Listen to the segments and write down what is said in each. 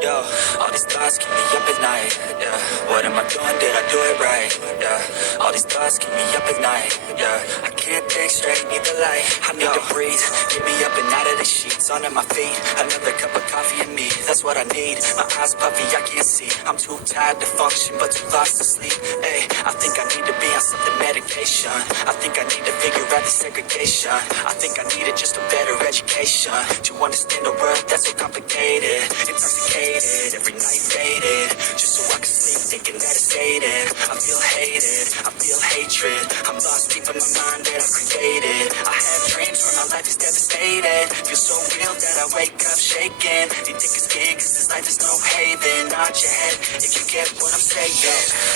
Yo, all these thoughts keep me up at night. Yeah, what am I doing? Did I do it right? Yeah, all these thoughts keep me up at night. Yeah, I can't think straight, need the light. I need to breathe, get me up and out of the sheets, under my feet. Another cup of coffee and me, that's what I need. My eyes puffy, I can't see. I'm too tired to function, but too lost to sleep. Hey, I think I need to be on something medication. I think I need to figure out the segregation. I think I needed just a better education to understand a world that's so complicated. Intoxicated, every night faded, just so I can sleep thinking that it's faded. I feel hated, I feel hatred. I'm lost deep in my mind that I created. I have dreams where my life is devastated. Feel so real that I wake up shaking. Need thick as skin cause this life is no haven. Nod your head if you get what I'm saying.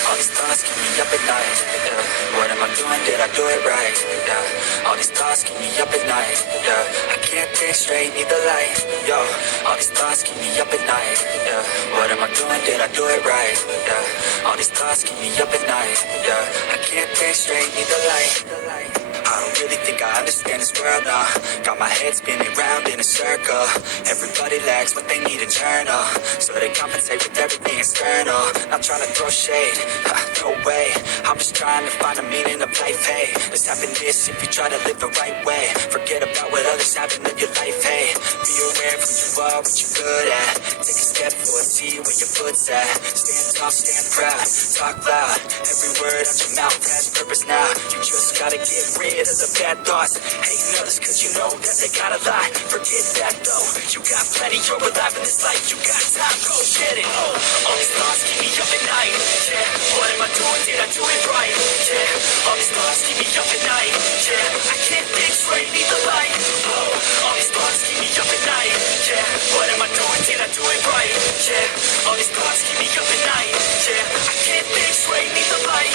All these thoughts keep me up at night. Yeah. What am I doing? Did I do it right? Yeah. All these thoughts keep me up at night. Yeah. I can't think straight, need the light. Yo, all these thoughts keep me up at night. Yeah. What am I doing? Did I do it right? Yeah. All these thoughts keep me up at night. Yeah. I can't think straight, need the light. I don't really think I understand this world now. Got my head spinning round in a circle. Everybody lacks what they need internal, so they compensate with everything external. Not trying to throw shade, no way. I'm just trying to find a meaning of life. Hey, there's happiness if you try to live the right way. Forget about what others have and live your life. Hey, be aware of who you are, what you're good at. Take a step forward, see where your foot's at. Stand tall, stand proud, talk loud. Every word out your mouth has purpose now. You just gotta get rid of the bad thoughts. Hating others cause you know that they got a lot. Forget that though, you got plenty, you're alive in this life. You got time, go get it. All these thoughts keep me up at night. Yeah, what am I doing? Did I do it right? Yeah, all these thoughts keep me up at night. Yeah, I can't think straight, need the light. All these thoughts keep me up at night. Yeah, what am I doing? Did I do it right? Yeah, all these thoughts keep me up at night. Yeah, I can't think straight, need the light.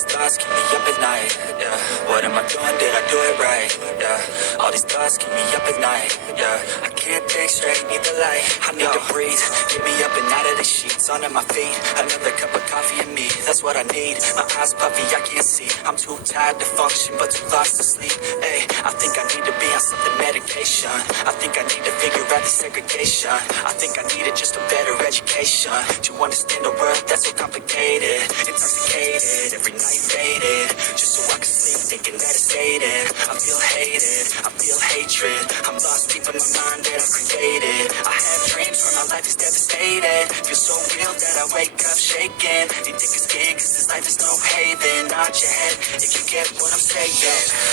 these thoughts keep me up at night, yeah. What am I doing, did I do it right, yeah. All these thoughts keep me up at night, yeah. I can't think straight, need the light, I need to breathe. Get me up and out of the sheets, under my feet. Another cup of coffee and me, that's what I need. My eyes puffy, I can't see. I'm too tired to function, but too lost to sleep. Hey, I think I need to be on something medication. I think I need to figure out the segregation. I think I needed just a better education to understand a world that's so complicated. Intoxicated, every night faded, just so I can sleep thinking that it's faded. I feel hated, I feel hatred. I'm lost deep in my mind that I created. I have dreams where my life is devastated. Feel so real that I wake up shaking. They think it's scared cause this life is no haven. Nod your head if you get what I'm saying.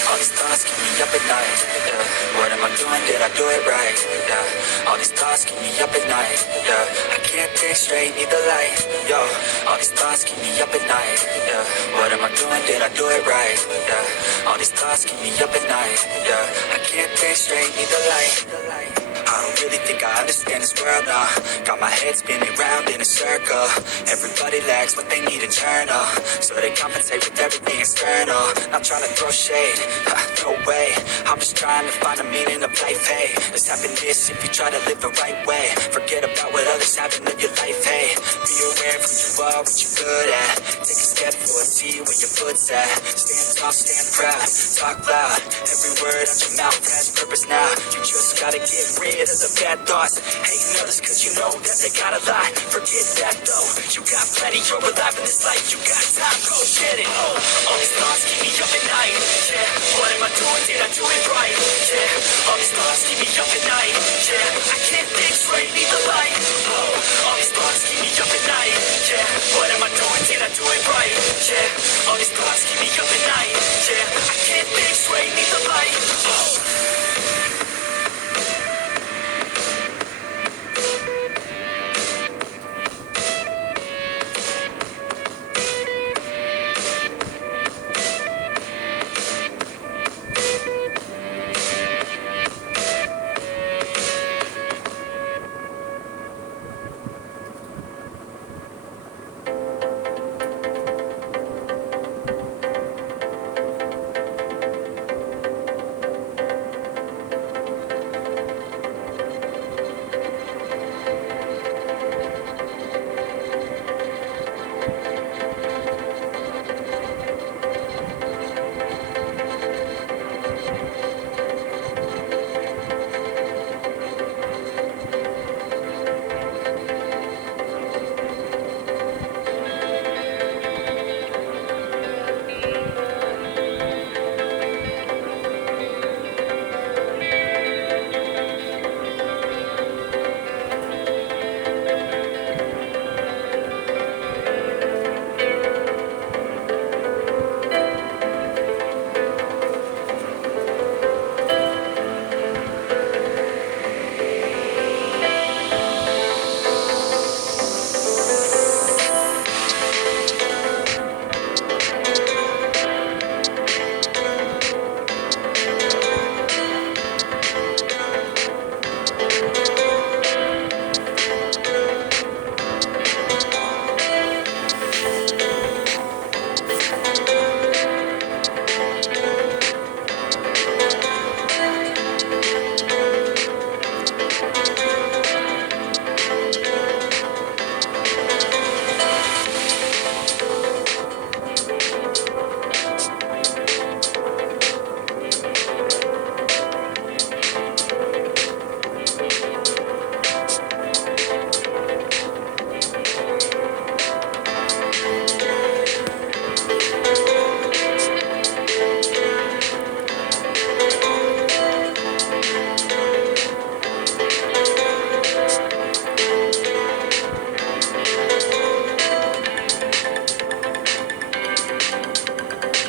All these thoughts keep me up at night, yeah. What am I doing, did I do it right, yeah. All these thoughts keep me up at night, yeah. I can't think straight, need the light, yo. All these thoughts keep me up at night, yeah. What am I doing, did I do it right, yeah. All these thoughts keep me up at night, yeah. I can't think straight, need the light. I don't really think I understand this world now. Got my head spinning round in a circle. Everybody lacks what they need internal, so they compensate with everything external. Not trying to throw shade, no way. I'm just trying to find a meaning of life, hey. There's happiness if you try to live the right way. Forget about what others have and live your life, hey. Be aware of who you are, what you're good at. Take a step forward, see where your foot's at. Stand tall, stand proud, talk loud. Every word out your mouth has purpose now. You just gotta get rid of the bad thoughts. Hating others cause you know that they got a lot. Forget that though, you got plenty, you're alive in this life. You got time, go get it. All these thoughts keep me up at night, yeah. What am I doing, did I do it wrong?